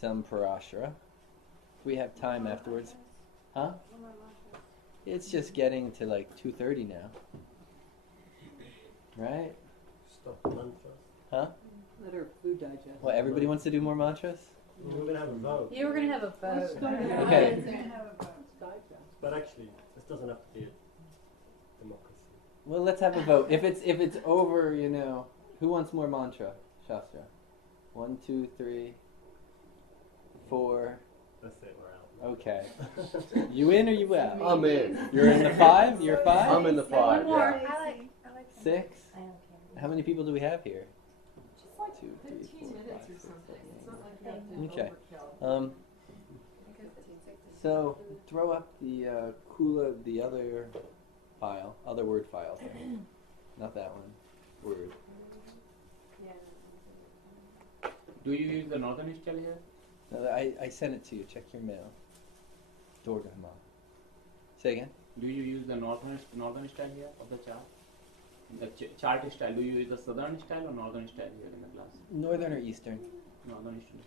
some Parashara. We have time afterwards. Huh? It's just getting to like 2:30 now. Right? Stop mantras. Huh? Let her food digest. What, everybody wants to do more mantras? We're going to have a vote. You were going to have a vote. Okay. But actually, this doesn't have to be a democracy. Well, let's have a vote. If it's over, you know, who wants more mantra, Shastra? 1, 2, 3, 4. Let's say we're out. Okay. You in or you out? I'm in. You're in the 5? You're 5? I'm in the 5. One more. Yeah. I like 6? I don't care. How many people do we have here? Just like 2, 3, 15 4, minutes 5, or 6, something. 7, It's not like 8, you have to Okay. overkill. So throw up the Kula, the other file, other word files. Not that one. Word. Do you use the northern style here? No, I sent it to you. Check your mail. Dorgama. Say again? Do you use the northern style here of the chart? The chart style. Do you use the southern style or northern style here in the class? Northern or Eastern? Northern Eastern.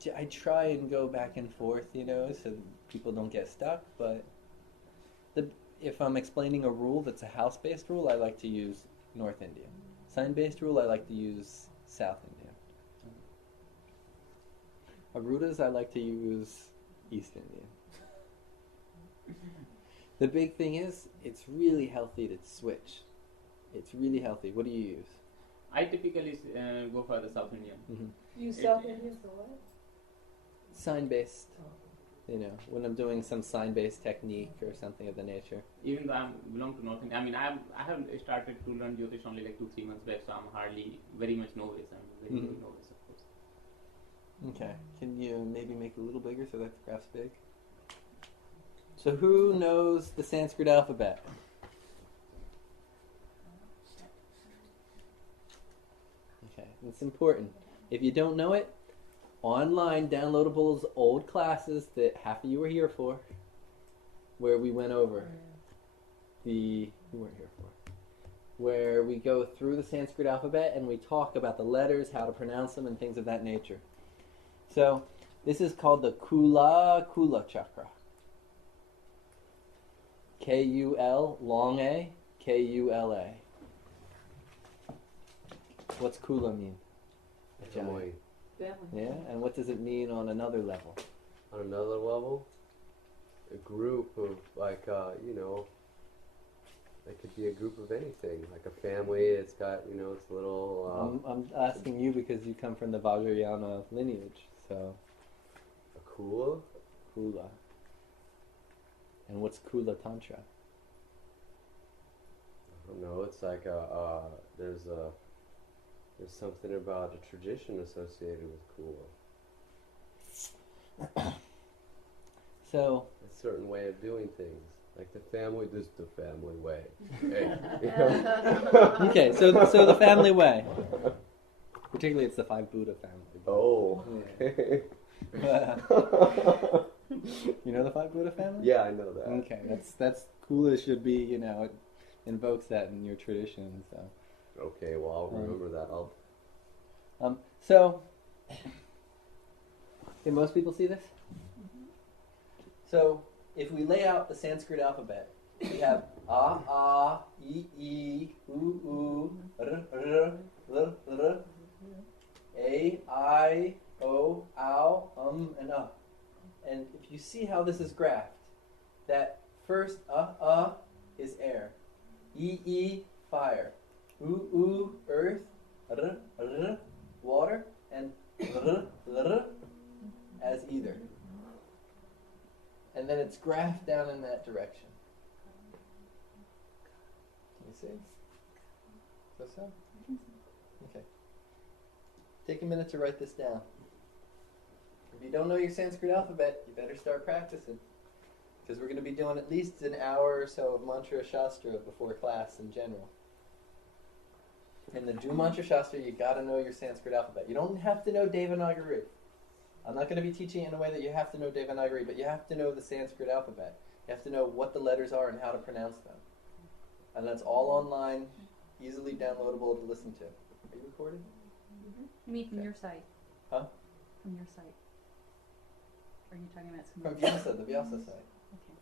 Okay. I try and go back and forth, you know, so people don't get stuck. But if I'm explaining a rule that's a house-based rule, I like to use North Indian. Sign-based rule, I like to use South Indian. Arudas, I like to use East Indian. The big thing is, it's really healthy to switch. It's really healthy. What do you use? I typically go for the South Indian. Mm-hmm. You South Indian for what? Sign-based. You know, when I'm doing some sign-based technique or something of the nature. Even though I belong to North India, I mean, I have started to learn Jyotish only like 2-3 months back, so I'm hardly very much novice. I'm very novice, of course. Okay. Can you maybe make it a little bigger so that the graph's big? So who knows the Sanskrit alphabet? Okay, it's important. If you don't know it, online downloadables old classes that half of you were here for, where we went over you weren't here for, where we go through the Sanskrit alphabet and we talk about the letters, how to pronounce them, and things of that nature. So this is called the Kulākula chakra. K-U-L, long A, K-U-L-A. What's Kula mean? Family. Yeah, and what does it mean on another level? On another level, a group of like, you know, it could be a group of anything, like a family. It's got, you know, it's little. I'm asking you because you come from the Vajrayana lineage, so. A Kula? Kula. And what's Kula Tantra? I don't know. It's like there's something about a tradition associated with Kula. So. A certain way of doing things. Like the family, this is the family way. Hey, you know? Okay, so the family way. Particularly it's the 5 Buddha family. Oh. Yeah. You know the 5 Buddha family? Yeah, I know that. Okay, that's Kula should be, you know, it invokes that in your tradition, so. Okay, well I'll remember that. So, can most people see this? So, if we lay out the Sanskrit alphabet, we have A, E, U, R, R, L, R, A, I, O, Ow, and And if you see how this is graphed, that first is air, E, fire, U, earth, R, water, and L, as either. And then it's graphed down in that direction. Can you see? So? Okay. Take a minute to write this down. If you don't know your Sanskrit alphabet, you better start practicing. Because we're going to be doing at least an hour or so of Mantra Shastra before class in general. And to do Mantra Shastra, you got to know your Sanskrit alphabet. You don't have to know Devanagari. I'm not going to be teaching it in a way that you have to know Devanagari, but you have to know the Sanskrit alphabet. You have to know what the letters are and how to pronounce them. And that's all online, easily downloadable to listen to. Are you recording? You mean from your site? Huh? From your site. Are you talking about some From of Vyasa, the Vyasa site. Okay.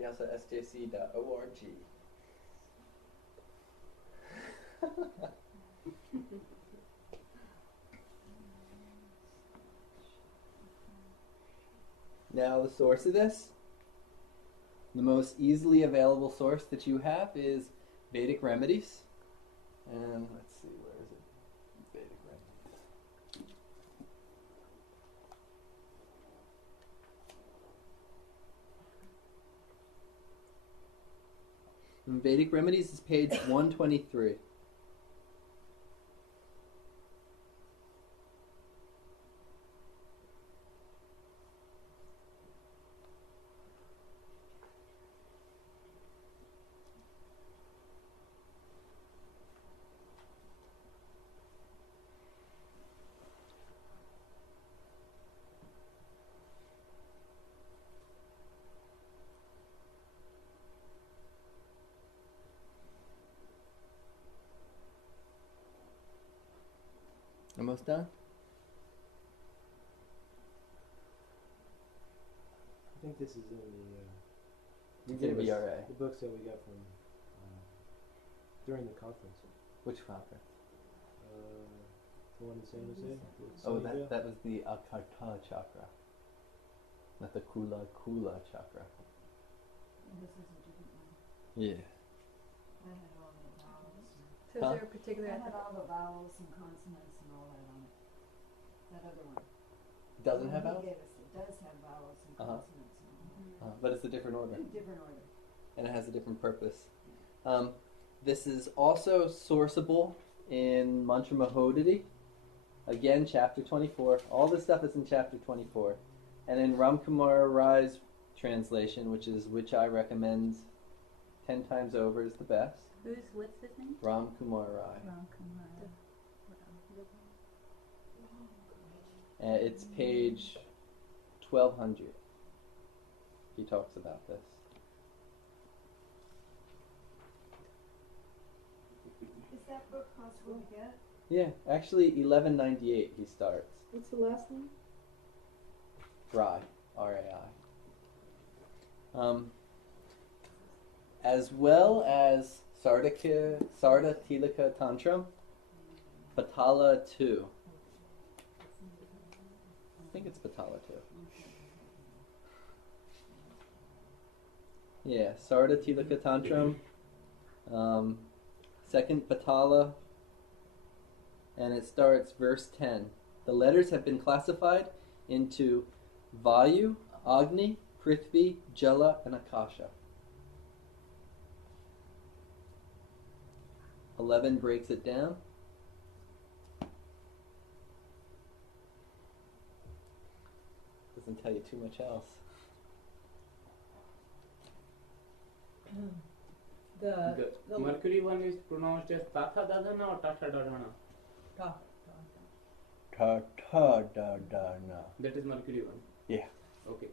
VyasaSJC.org. Now the source of this, the most easily available source that you have is Vedic Remedies. And let's see, where is it? Vedic Remedies. And Vedic Remedies is page 123. Almost done? I think this is in You did a VRA. the books that we got from during the conference. Which conference? The one in San Jose. Oh, that was the Akarta chakra. Not the Kulākula chakra. This is a different one. Yeah. I had all the vowels. So Huh? is there a particular I had all the vowels and consonants and all that on it. That other one. Doesn't have He vowels? gave us, it does have vowels and Uh-huh. consonants and all But it's a different order. that. Different order. And it has a different purpose. This is also sourceable in Mantra Mahodadi. Again, chapter 24. All this stuff is in chapter 24. And in Ram Kumar Rai's translation, which I recommend 10 times over, is the best. What's his name? Ram Kumar Rai. Ram Kumar. It's page 1200. He talks about this. Is that book possible to get? Yeah, actually 1198 he starts. What's the last name? Rai, R-A-I. As well as Sarda Tilaka Tantram, Patala 2. I think it's Patala 2. Yeah, Sarda Tilaka Tantram, second Patala, and it starts verse 10. The letters have been classified into Vayu, Agni, Prithvi, Jala, and Akasha. 11 breaks it down. Doesn't tell you too much else. The Mercury one is pronounced as Tatha Dadana or Tatha Dadana? Ta. Ta-ta-da-da-na. That is Mercury one. Yeah. Okay.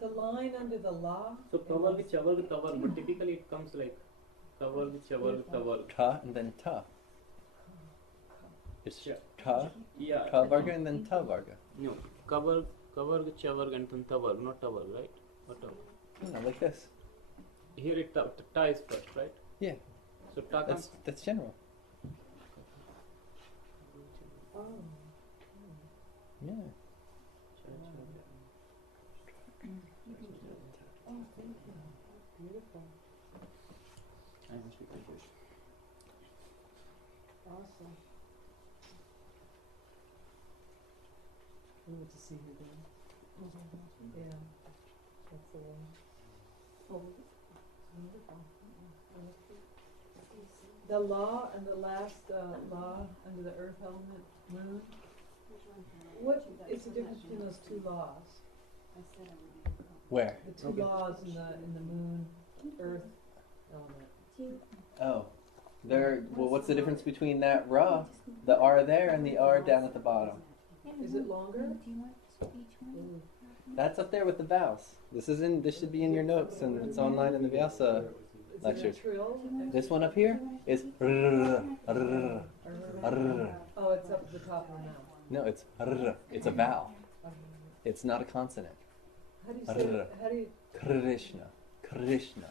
The line under the la. So Kavarg, Chavarg, Tavarg, but typically it comes like Kavarg, Chavarg, Tavarg. Ta and then ta. It's Yeah. ta, Yeah. ta varga and then ta varga. No. Kavarg, Chavarg and then Tavarg, not Tavarg, right? Or Tavarg. No, like this. Here it ta is first, right? Yeah. So ta comes. That's general. Oh. Yeah. Oh, thank you. Beautiful. I must be confused. Awesome. I need to see her then. Yeah. That's the one. Oh, beautiful. The law and the last law under the earth element, moon. What is the difference between those two laws? I said I would make a copy. Where? The two laws in the moon, earth element. Oh. Well, what's the difference between that Ra, the R there, and the R down at the bottom? Is it longer? Do you want each one? Ooh. That's up there with the vowels. This should be in your notes, and it's online in the Vyasa Is lectures. it a trill? This one up here is Oh, it's up at the top of the mouth. no, it's a vowel. It's not a consonant. How do you say it? How do you? Krishna, Krishna,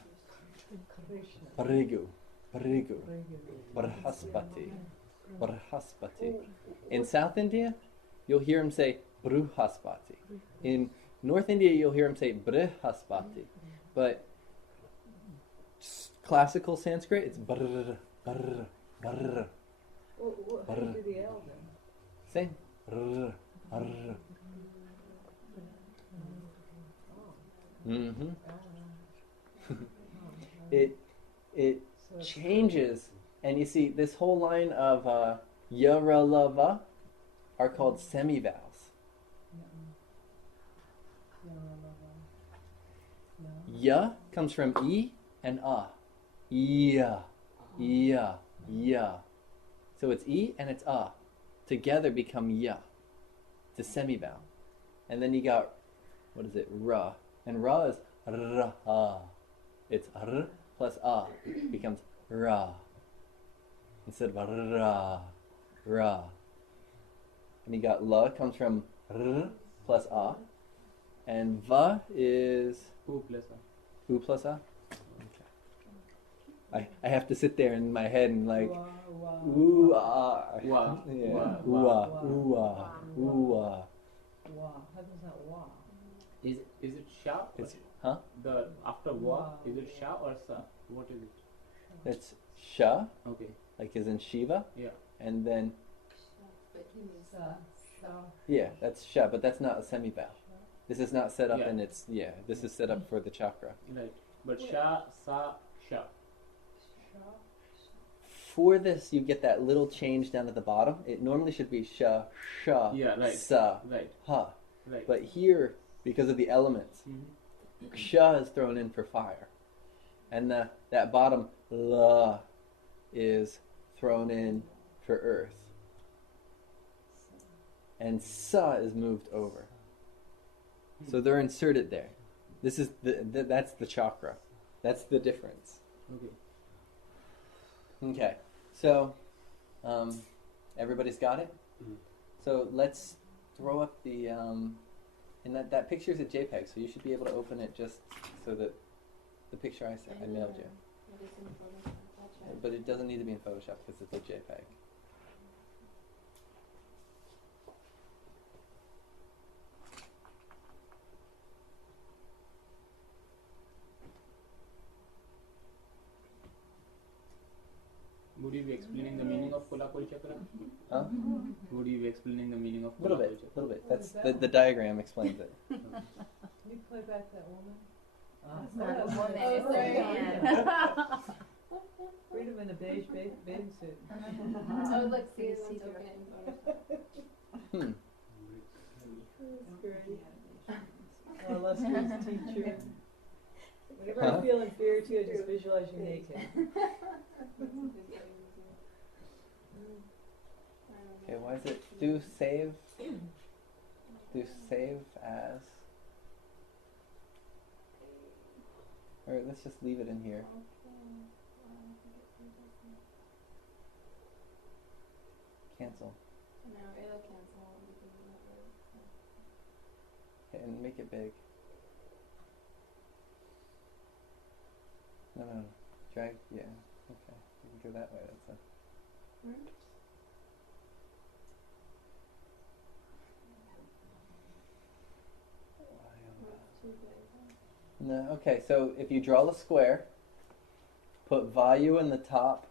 Krishna. Brigu, Brigu, Brahaspati, Brahaspati. In South India, you'll hear him say Bruhaspati. In North India, you'll hear him say Brihaspati. But classical Sanskrit, it's brr, brr, brr. Well, how do you do the L then? Same. Brr, brr. Mm-hmm. It So changes, and you see this whole line of yaralava are called semivowels. Ya comes from e and a. Ya, ya, ya. So it's e and it's a. Together become ya. It's a semivowel. And then you got, what is it, ra. And ra is ra. It's r plus a becomes ra. Instead of ra, ra. And you got la comes from r plus a. And va is Who plus u plus a. Okay. I have to sit there in my head and like ooh ah. Wa. Yeah. Wa. Ooh ah. Ooh ah. Ooh ah. Wa. How does that wa? Is it sha? It's huh? The after wa is it sha or sa? What is it? It's sha, Okay. like as in Shiva, Yeah. and then But he means Sa. yeah, that's sha, but that's not a semivowel. This is not set up Yeah. in its this is set up for the chakra. Right. But sha, sa, sha. For this, you get that little change down at the bottom. It normally should be sha, sha, Yeah, right. sa, Right. ha. Right. But here, because of the elements, Mhm. sha is thrown in for fire. And that bottom la is thrown in for earth. And sa is moved over. So they're inserted there. This is that's the chakra. That's the difference. Okay. Okay. So everybody's got it? Mhm. So let's throw up the and that picture is a JPEG, so you should be able to open it just so that the picture I mailed you. But it doesn't need to be in Photoshop because it's a JPEG. Would you be explaining the meaning of Kulākula chakra? Huh? Would you be explaining the meaning of A little Kulākula bit, chakra? a little bit. What That's is that? the diagram explains it. Can you play back that woman? It's not a woman, Oh, it's a yeah. man. Freedom in a beige bathing suit. Oh, look, see, it's okay. Hmm. That's great. Our illustrious teacher. Whenever Huh? I feel inferior to you, I just visualize you naked. Okay, why is it do save? Do save as? Or let's just leave it in here. Cancel. Okay, and make it big. No. Drag, yeah. Okay. You can go that way, that's a... No, okay, so if you draw the square, put Vayu in the top,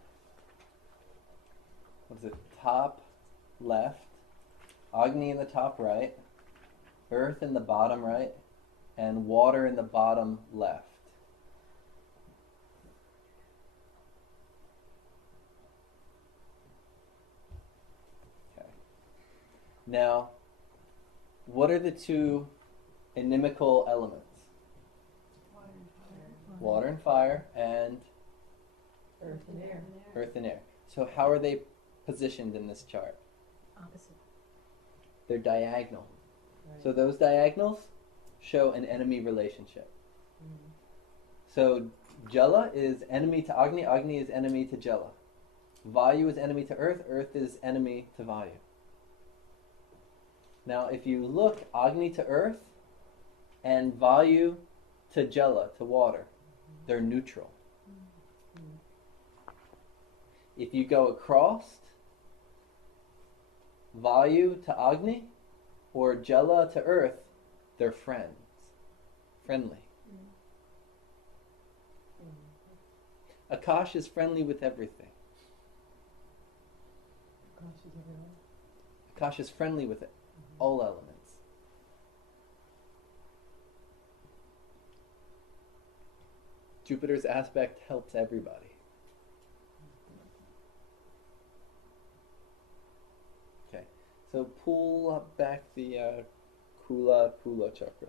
what is it, top left, Agni in the top right, Earth in the bottom right, and water in the bottom left. Okay. Now, what are the two inimical elements? Water and fire, and Earth and air. earth and air. So how are they positioned in this chart? Opposite. They're diagonal. Right. So those diagonals show an enemy relationship. Mm. So Jala is enemy to Agni, Agni is enemy to Jala. Vayu is enemy to earth, earth is enemy to Vayu. Now, if you look, Agni to earth and Vayu to Jala, to water, they're neutral. If you go across, Vayu to Agni or Jala to earth, they're friends. Friendly. Akash is friendly with everything. Akash is friendly with it, all elements. Jupiter's aspect helps everybody. Okay, so pull up back the Kulākula chakra.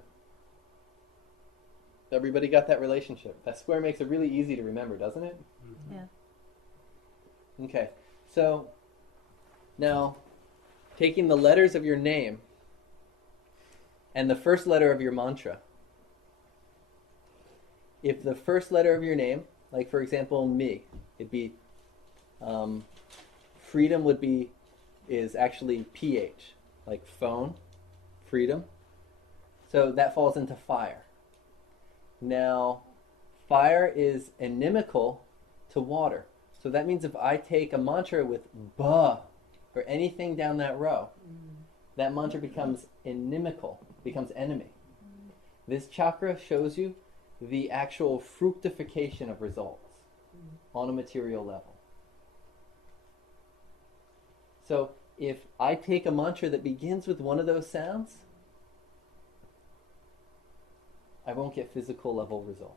Everybody got that relationship? That square makes it really easy to remember, doesn't it? Yeah. Okay, so now taking the letters of your name and the first letter of your mantra. If the first letter of your name, like for example me, it'd be freedom is actually PH, like phone, freedom. So that falls into fire. Now, fire is inimical to water. So that means if I take a mantra with ba or anything down that row, that mantra becomes inimical, becomes enemy. This chakra shows you the actual fructification of results on a material level. So if I take a mantra that begins with one of those sounds, I won't get physical level results.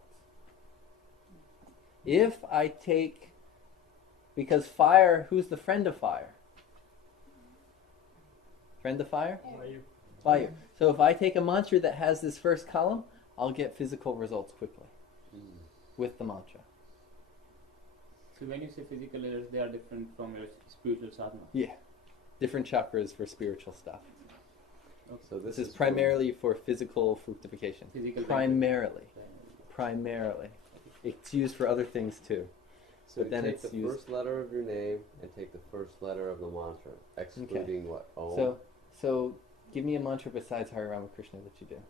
If I take, because fire, who's the friend of fire? Friend of fire? Fire. So if I take a mantra that has this first column, I'll get physical results quickly with the mantra. So when you say physical letters, they are different from your spiritual sadhana. Yeah. Different chakras for spiritual stuff. Okay. So This is primarily for physical fructification. Physical Primarily. It's used for other things too. So But then take it's the used- first letter of your name and take the first letter of the mantra, excluding what? Om. So give me a mantra besides Hare Rama Krishna that you do.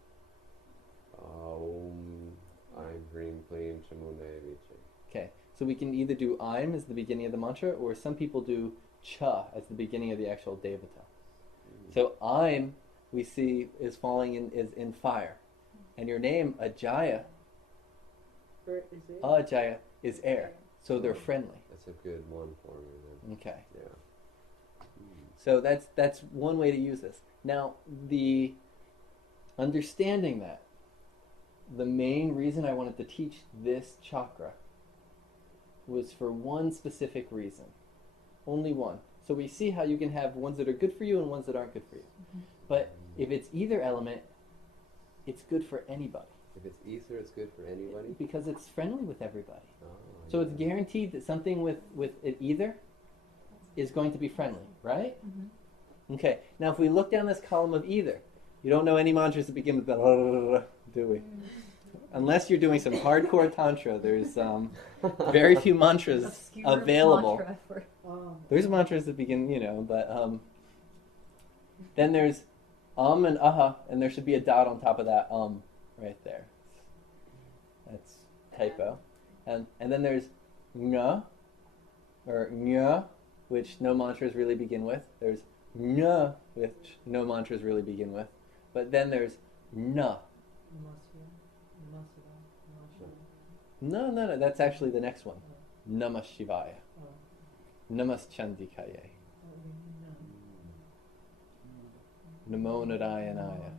Om. I'm Hrim Klim Chamune Viche. Okay. So we can either do Aim as the beginning of the mantra, or some people do Cha as the beginning of the actual Devata. So Aim, we see, is falling in fire. And your name, Ajaya, Ajaya, is air. So they're friendly. That's a good one for me then. Okay. Yeah. So that's one way to use this. Now, the understanding that, the main reason I wanted to teach this chakra was for one specific reason. Only one. So we see how you can have ones that are good for you and ones that aren't good for you. But if it's either element, it's good for anybody. If it's ether, it's good for anybody. Because it's friendly with everybody. Oh, So it's yeah. guaranteed that something with it either is going to be friendly, right? Okay, now if we look down this column of either, you don't know any mantras that begin with blah, blah, blah, blah, do we? Unless you're doing some hardcore tantra, there's very few mantras Obscure available. mantra for- There's mantras that begin, but then there's and aha, and there should be a dot on top of that right there. That's typo. And then there's nga, or nya, which no mantras really begin with. There's nya, which no mantras really begin with. But then there's na. No, that's actually the next one. Namah Shivaya. Namaschandikaye. Namo Narayanaya.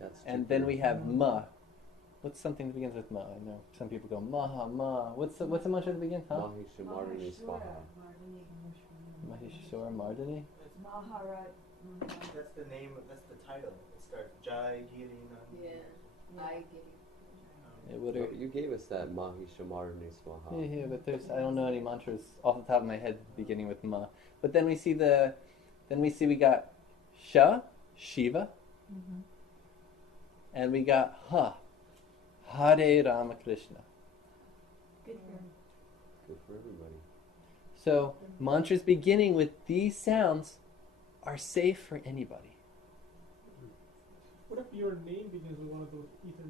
That's And then we have ma. What's something that begins with ma? I know some people go maha ma. What's a mantra that begins? Huh? Mahishamardani Swaha. Mahishwar Mardani. Maharaj. That's the name. That's the title. It starts Jai Giri I get Yeah, what Oh, are, you gave us that Mahishamardani Swaha. yeah, but I don't know any mantras off the top of my head beginning with ma. But then we see we got sha, Shiva, and we got ha, Hare Ramakrishna. Good for Good for everybody. So mantras beginning with these sounds are safe for anybody. What if your name begins with one of those ether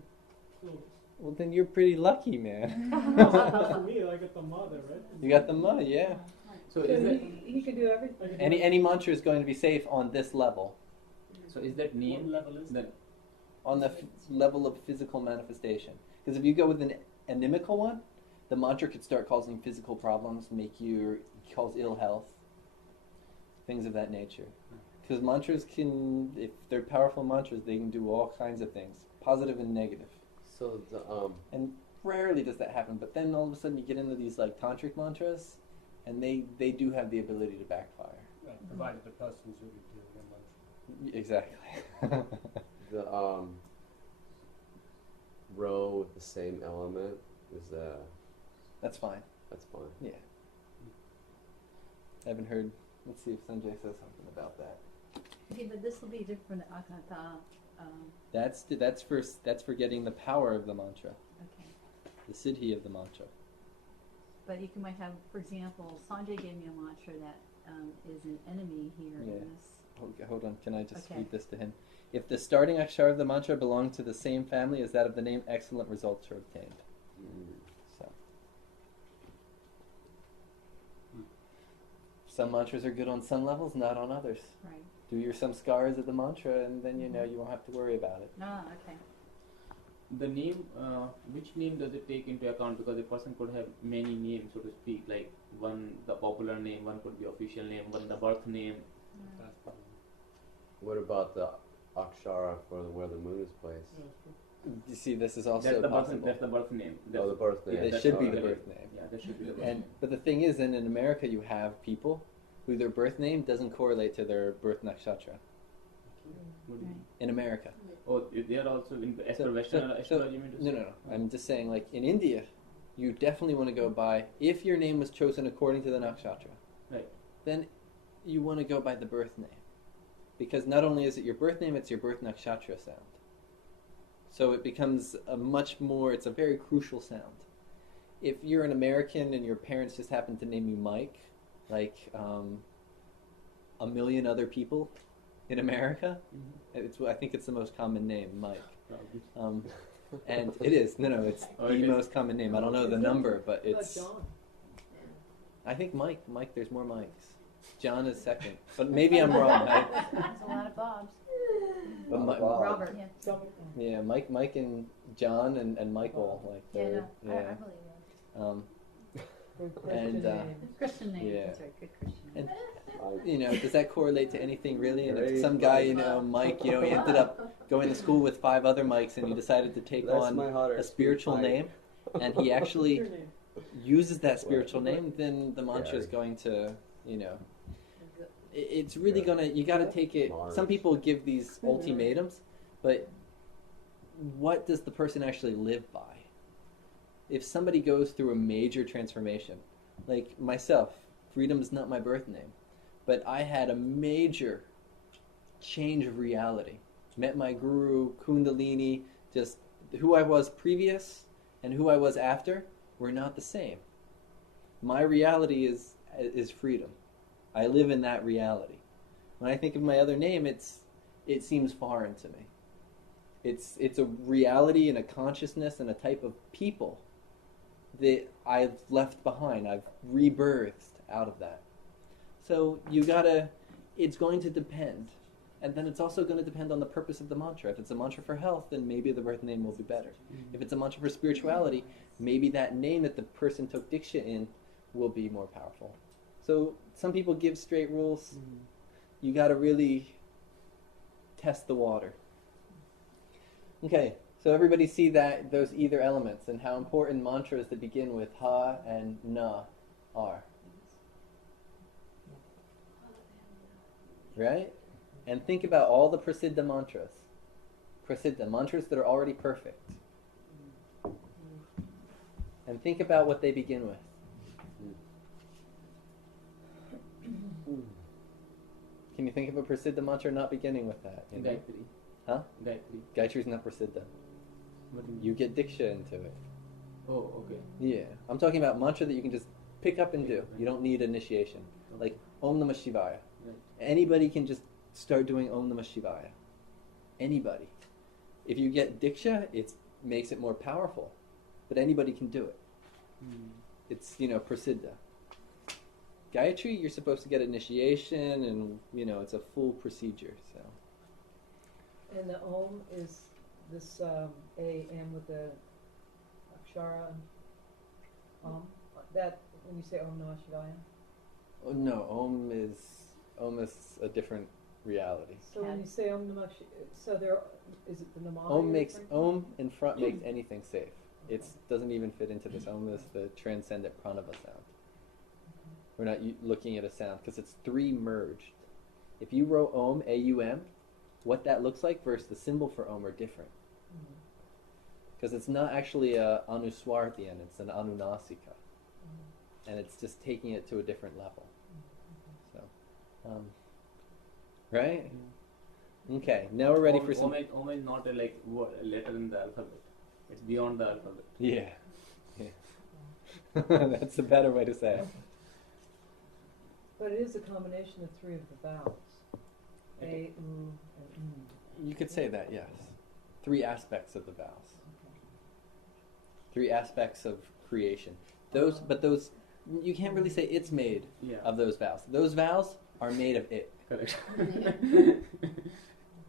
syllables? Well, then you're pretty lucky, man. Not for me, I got the mother, right? You got the money, yeah. So So is that he could do everything. I could do Any mantra is going to be safe on this level, so is that What name level is that on the level of physical manifestation. Because if you go with an animical one, the mantra could start causing physical problems, cause ill health, things of that nature. Because mantras can, if they're powerful mantras, they can do all kinds of things, positive and negative. So the And rarely does that happen, but then all of a sudden you get into these like tantric mantras, and they do have the ability to backfire. provided the person's really doing their mantra. Exactly. the row with the same element is That's fine. that's fine. Yeah. I haven't heard. Let's see if Sanjay says something about that. Okay, but this will be different akata. That's for getting the power of the mantra, Okay. the siddhi of the mantra. But you might have, for example, Sanjay gave me a mantra that is an enemy here Yeah. in this. Hold on, can I just Okay. read this to him? If the starting akshara of the mantra belongs to the same family as that of the name, excellent results are obtained. So, some mantras are good on some levels, not on others. Right. Do your samskaras of the mantra, and then you won't have to worry about it. Ah, okay. the name, which name does it take into account? Because a person could have many names, so to speak, like one the popular name, one could be official name, one the birth name. That's probably What about the akshara for where the moon is placed? Yeah, that's true. You see, this is also That's the birth. possible. That's the birth name. Oh, the birth name. They that's should be the correct. birth name. Yeah, that should be the birth And name. but the thing is, in America, you have people who their birth name doesn't correlate to their birth nakshatra. What do you mean? In America. Oh, they are also in as per So- Western so- astrology. you mean to No. say? I'm just saying, like in India, you definitely want to go by, if your name was chosen according to the nakshatra, Right. then you want to go by the birth name. Because not only is it your birth name, it's your birth nakshatra sound. So it becomes it's a very crucial sound. If you're an American and your parents just happen to name you Mike, like a million other people in America, I think it's the most common name, Mike. Probably. And it is. No, it's Oh, the it is. most common name. I don't know the number, but What about it's. John? I think Mike, there's more Mikes. John is second. But maybe I'm wrong. That's a lot of Bobs. But Robert, yeah. John. yeah, Mike and John and Michael, like Yeah, they're, no, I believe it. Good And, Christian name. Christian name, Yeah. that's right, good Christian name. and does that correlate to anything really? And if Very some guy, funny. Mike, he ended up going to school with 5 other Mikes, and he decided to take That's on my hotter a spiritual speed name, and he actually Your name. uses that spiritual name, then the mantra is Gary. going to, it's really you got to take it. Mars. Some people give these ultimatums, but what does the person actually live by? If somebody goes through a major transformation, like myself, freedom is not my birth name, but I had a major change of reality. Met my guru, Kundalini, just who I was previous and who I was after were not the same. My reality is freedom. I live in that reality. When I think of my other name, it seems foreign to me. It's a reality and a consciousness and a type of people that I've left behind. I've rebirthed out of that. So it's going to depend. And then it's also going to depend on the purpose of the mantra. If it's a mantra for health, then maybe the birth name will be better. If it's a mantra for spirituality, maybe that name that the person took diksha in will be more powerful. So some people give straight rules. You got to really test the water. Okay, so everybody see those either elements and how important mantras that begin with ha and na are. Right? And think about all the prasiddha mantras. Prasiddha, mantras that are already perfect. And think about what they begin with. Can you think of a prasiddha mantra not beginning with that? Gayatri. Huh? Gayatri. Gayatri is not prasiddha. What do you mean? You get diksha into it. Oh, okay. Yeah. I'm talking about mantra that you can just pick up and do. You don't need initiation. Like Om Namah Shivaya. Right. Anybody can just start doing Om Namah Shivaya. Anybody. If you get diksha, it makes it more powerful. But anybody can do it. It's, prasiddha. Gayatri, you're supposed to get initiation, and, it's a full procedure, so. And the Om is this A-M with the Akshara Om. That, when you say Om Namah Shivaya? Oh, no, Om is a different reality. So when you say Om Namah Shivaya, so there, is it the Namah? Om makes, Om in front makes anything safe. It doesn't even fit into this. Om is the transcendent pranava sound. We're not looking at a sound, because it's 3 merged. If you wrote Om, A-U-M, what that looks like versus the symbol for Om are different. Because it's not actually a anuswar at the end, it's an anunasika. And it's just taking it to a different level. So, right? Okay, now we're ready for some... Om is not a letter in the alphabet. It's beyond the alphabet. Yeah. That's a better way to say it. But it is a combination of 3 of the vowels. A, U, and You could say that, yes. 3 aspects of the vowels. 3 aspects of creation. Those, you can't really say it's made of those vowels. Those vowels are made of it. Correct.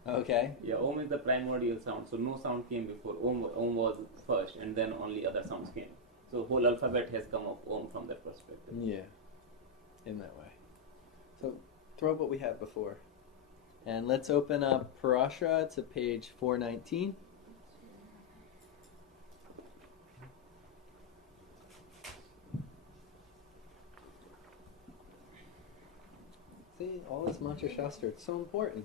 Okay? Yeah, Om is the primordial sound, so no sound came before. Om was first, and then only other sounds came. So whole alphabet has come of Om from that perspective. Yeah, in that way. So throw up what we had before. And let's open up Parashara to page 419. See, all this mantra shastra, it's so important.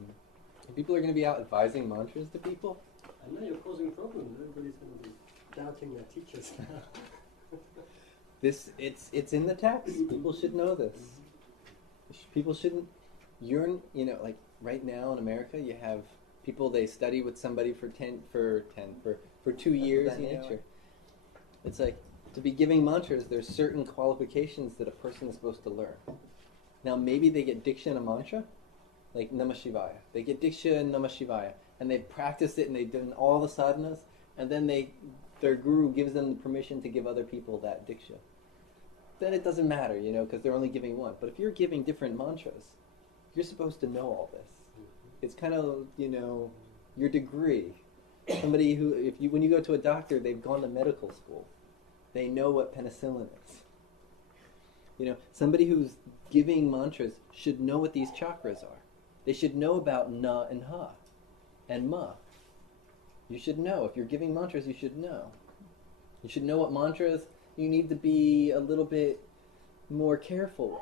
People are going to be out advising mantras to people. I know you're causing problems. Everybody's going to be doubting their teachers now. It's in the text. People should know this. People shouldn't yearn, like right now in America, you have people, they study with somebody for 2 years, It's like, to be giving mantras, there's certain qualifications that a person is supposed to learn. Now maybe they get diksha in a mantra, like Namah Shivaya. They get diksha in Namah Shivaya, and they practice it, and they've done all the sadhanas, and then their guru gives them the permission to give other people that diksha. Then it doesn't matter, because they're only giving one. But if you're giving different mantras, you're supposed to know all this. It's kind of, your degree. Somebody who, when you go to a doctor, they've gone to medical school. They know what penicillin is. Somebody who's giving mantras should know what these chakras are. They should know about na and ha and ma. You should know. If you're giving mantras, you should know. You should know what mantras you need to be a little bit more careful with.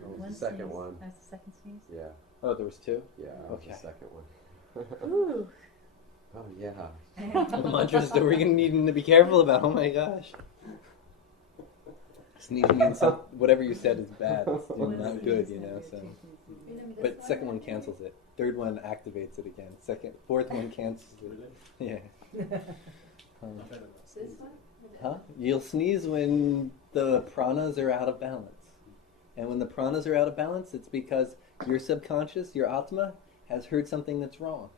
What was the second one? That's the second sneeze? Yeah. Oh, there was 2? Yeah, that was Okay. the second one. Ooh. Oh, yeah. The mantras that we're going to need to be careful about. Oh my gosh. Sneeze means whatever you said is bad. It's not good, So. But second one cancels it. Third one activates it again. Fourth one cancels it. Yeah. This one? Huh? You'll sneeze when the pranas are out of balance. And when the pranas are out of balance, it's because your subconscious, your atma, has heard something that's wrong.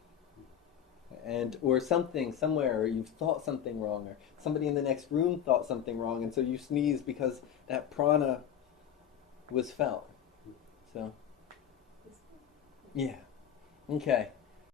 Or something somewhere, or you've thought something wrong, or somebody in the next room thought something wrong, and so you sneeze because that prana was felt. So, yeah. Okay.